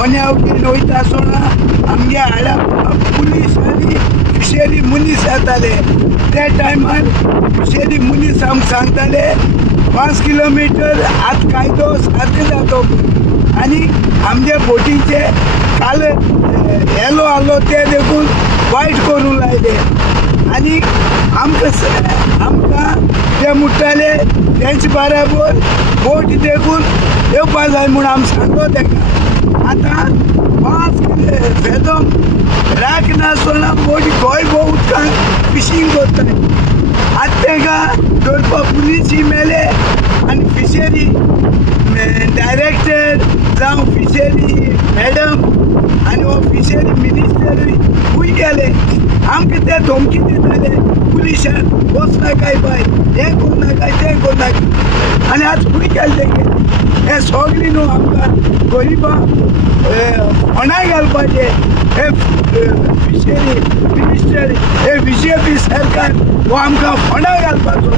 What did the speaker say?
फोण्याक घेवन वयता आसतना आमगे हाडा पुलीस आनी फिशरी मनीस येताले. त्या टायमार फिशरी मनीस आमकां सांगताले 5 किलोमीटर आत कायदो सारको जातो आनी आमगे बोटीचे काल येलो आलो ते देखून वायट करूंक लायले आनी आमकां ते म्हणटाले तेंचे बराबर बोट देखून येवपा जाय म्हूण आमी सांगलो तेका. आतां 5 फेदोम राख नासतना बोटी गोंय भोव उदकांत फिशींग करताय. आतां तेका धरपा पुलीसी मेले आनी फिशरी डायरेक्टर जावं फिशरी मॅडम आनी हो फिशरी मिनिस्टरूय खूंय गेले. आमकां ते धमकी दिताले पुलिशान वचनाकाय बाय, हें करनाकाय तें करनाकाय आनी आतां खूंय गेले तेगे. हें सगळें न्हू आमकां गरिबांक फोंडां घालपाचें. हे फिशरी मिनिस्टर हे BJP सरकार हो आमकां फोंडां घालपाचो.